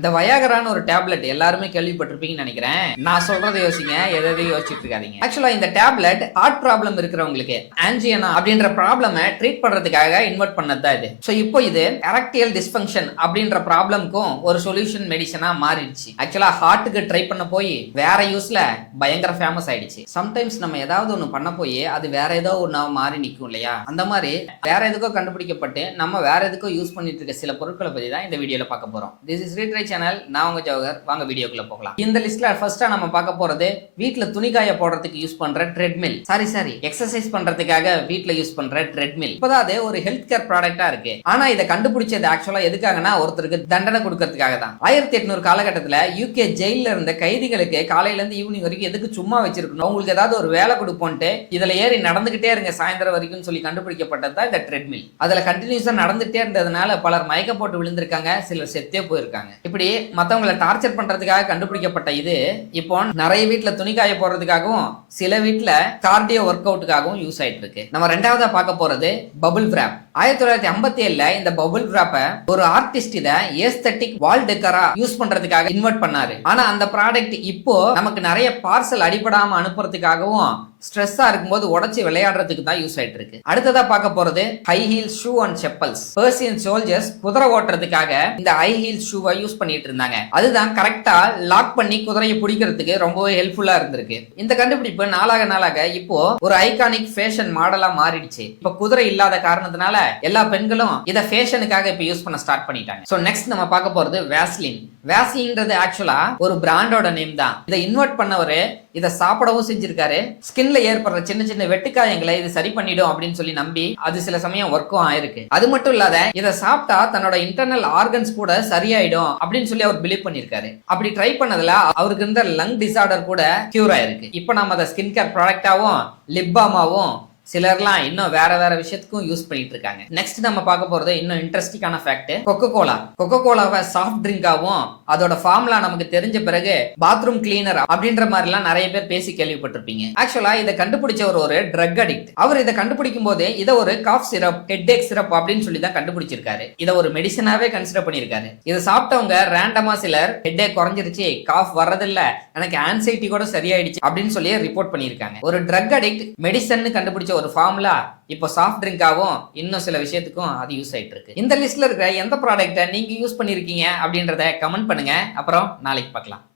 இந்த வயாகரான்னு ஒரு டேப்லெட் எல்லாருமே கேள்விப்பட்டிருப்பீங்கன்னு நினைக்கிறேன். நான் சொல்றதை யோசிங்க, எதையும் யோசிச்சுட்டு இருக்காதீங்க. ஆக்சுவலா இந்த டேப்லெட் ஹார்ட் ப்ராப்ளம் இருக்கிறவங்களுக்கு ஆன்ஜியனா அப்படின்ற ப்ராப்ளமை ட்ரீட் பண்றதுக்காக இன்வெர்ட் பண்ணது தான் இது. ஸோ இப்போ இது எரக்டியல் டிஸ்ஃபங்க்ஷன் அப்படின்ற ப்ராப்ளம்க்கும் ஒரு சொல்யூஷன் மெடிசனா மாறிடுச்சு. ஆக்சுவலா ஹார்ட்டுக்கு ட்ரை பண்ண போய் வேற யூஸ்ல பயங்கர ஃபேமஸ் ஆயிடுச்சு. சம்டைம்ஸ் நம்ம ஏதாவது ஒன்று பண்ண போய் அது வேற ஏதோ ஒன்றா மாறி நிற்கும் இல்லையா? அந்த மாதிரி வேற எதுக்கோ கண்டுபிடிக்கப்பட்டு நம்ம வேற எதுக்கோ யூஸ் பண்ணிட்டு இருக்க சில பொருட்களை பத்தி தான் இந்த வீடியோல பார்க்க போறோம். This is retry channel. நான் உங்க ஜவஹர். வாங்க வீடியோக்குள்ள போகலாம். இந்த லிஸ்ட்ல ஃபர்ஸ்டா நம்ம பார்க்க போறது வீட்ல துணிகாய போடுறதுக்கு யூஸ் பண்ற ட்ரெட்மில். சாரி எக்ஸசைஸ் பண்றதுக்காக வீட்ல யூஸ் பண்ற ட்ரெட்மில். இப்போதான் அது ஒரு ஹெல்த் கேர் ப்ராடக்டா இருக்கு. ஆனா இதை கண்டுபிடிச்சது ஆக்சுவலா எதுக்காகனா ஒருத்தருக்கு தண்டனை கொடுக்கறதுக்காக தான். 1800 காலகட்டத்தில் யூகே ஜெயில இருந்த கைதிகளுக்கு காலையில இருந்து ஈவினிங் வரைக்கும் எதுக்கு சும்மா வச்சிருக்கணும், உங்களுக்கு ஏதாவது ஒரு வேலை கொடுப்போன்ட்டு இதுல ஏறி நடந்துகிட்டே இருங்க சாயந்தரம் வரைக்கும் சொல்லி கண்டுபிடிக்கப்பட்டது தான் இந்த ட்ரெட்மில். அதுல கண்டினியூஸா நடந்துட்டே இருந்ததுனால பலர் மயக்க போட்டு விழுந்திருக்காங்க, சிலர் செத்தே போயிருக்காங்க. இப்படி மத்தவங்களை டார்ச்சர் பண்றதுக்காக கண்டுபிடிக்கப்பட்ட இது இப்போ நிறைய வீட்டுல துணிக்காய போடுறதுக்காகவும் சில வீட்டுல கார்டியோ ஒர்க் அவுட்டுக்காகவும் யூஸ் ஆயிட்டு இருக்கு. நம்ம ரெண்டாவதா பார்க்க போறது பபுள் விராப். 1957 இந்த பபுள் விராப்ப ஒரு ஆர்டிஸ்ட் இத ஏஸ்தட்டிக் வால் டெக்கரா யூஸ் பண்றதுக்காக இன்வெர்ட் பண்ணாரு. ஆனா அந்த ப்ராடக்ட் இப்போ நமக்கு நிறைய பார்சல் அடிபடாம அனுப்புறதுக்காகவும் ஸ்ட்ரெஸ்ஸா இருக்கும்போது உடைச்சு விளையாடுறதுக்கு தான் யூஸ் ஆயிட்டு இருக்கு. அடுத்ததா பார்க்க போறது high heel shoe and chappals. Persian soldiers குதிரை ஓட்டுறதுக்காக இந்த ஹை ஹீல் ஷூவை யூஸ் பண்ணிட்டு இருந்தாங்க. அதுதான் கரெக்டா லாக் பண்ணி குதிரையை பிடிக்கிறதுக்கு ரொம்பவே ஹெல்ப்ஃபுல்லா இருந்திருக்கு. இந்த கண்டுபிடிப்பு நாளாக இப்போ ஒரு ஐகானிக் ஃபேஷன் மாடலா மாறிடுச்சு. இப்ப குதிரை இல்லாத காரணத்தினால எல்லா பெண்களும் இத ஃபேஷனுக்காக இப்ப யூஸ் பண்ண ஸ்டார்ட் பண்ணிட்டாங்க. சோ நெக்ஸ்ட் நம்ம பார்க்க போறது வேஸ்லின். வேஸ்லின்றது ஆக்சுவலா ஒரு பிராண்டோட நேம் தான். இதை இன்வெர்ட் பண்ணவரு இதை சாப்பிடவும் செஞ்சிருக்காரு. ஸ்கின்ல ஏற்படுற சின்ன சின்ன வெட்டுக்காயங்களை இது சரி பண்ணிடும் அப்படின்னு சொல்லி நம்பி அது சில சமயம் ஒர்க்கும் ஆயிருக்கு. அது மட்டும் இல்லாத இதை சாப்பிட்டா தன்னோட இன்டர்னல் ஆர்கன்ஸ் கூட சரியாயிடும் அப்படின்னு சொல்லி அவர் பிலீவ் பண்ணிருக்காரு. அப்படி ட்ரை பண்ணதுல அவருக்கு இருந்த லங் டிசார்டர் கூட கியூர் ஆயிருக்கு. இப்போ நம்ம அதை ஸ்கின் கேர் ப்ராடக்டாவும் லிப் பாமாவும் சிலர்லாம் இன்னும் வேற விஷயத்துக்கும் யூஸ் பண்ணிட்டு இருக்காங்க. நெக்ஸ்ட் நம்ம பார்க்க போறது இன்னும் இன்ட்ரெஸ்டிங்கான ஃபேக்ட். கொக்கோ கோலாவை சாஃப்ட் ட்ரிங்காவும் அதோட ஃபார்முலா நமக்கு தெரிஞ்ச பிறகு பாத்ரூம் கிளீனர் அப்படின்ற மாதிரி எல்லாம் நிறைய பேர் பேசி கேள்விப்பட்டிருப்பீங்க. ஆக்சுவலா இதை கண்டுபிடிச்சவர் ஒரு ட்ரக் அடிக்ட். அவர் இதை கண்டுபிடிக்கும் போது இதை ஒரு காஃப் சிரப், ஹெட்ஏக் சிரப் அப்படின்னு சொல்லி தான் கண்டுபிடிச்சிருக்காரு. இதை ஒரு மெடிசனாவே கன்சிடர் பண்ணிருக்காரு. இதை சாப்பிட்டவங்க ரேண்டமா சிலர் ஹெட்ஏக் குறைஞ்சிருச்சு, காஃப் வர்றதில்ல, எனக்கு ஆன்சைட்டி கூட சரியாயிடுச்சு அப்படின்னு சொல்லி ரிப்போர்ட் பண்ணிருக்காங்க. ஒரு ட்ரக் அடிக்ட் மெடிசன் கண்டுபிடிச்ச ஒரு ஃபார்முலா இப்போ சாஃப்ட் ட்ரிங்காவும் இன்னும் சில விஷயத்துக்கும் அது யூஸ் ஆயிட்டு இருக்கு. இந்த லிஸ்ட்ல இருக்கிற எந்த ப்ராடக்ட்டை நீங்க யூஸ் பண்ணிருக்கீங்க அப்படின்றத கமெண்ட் பண்ணுங்க. அப்புறம் நாளைக்கு பார்க்கலாம்.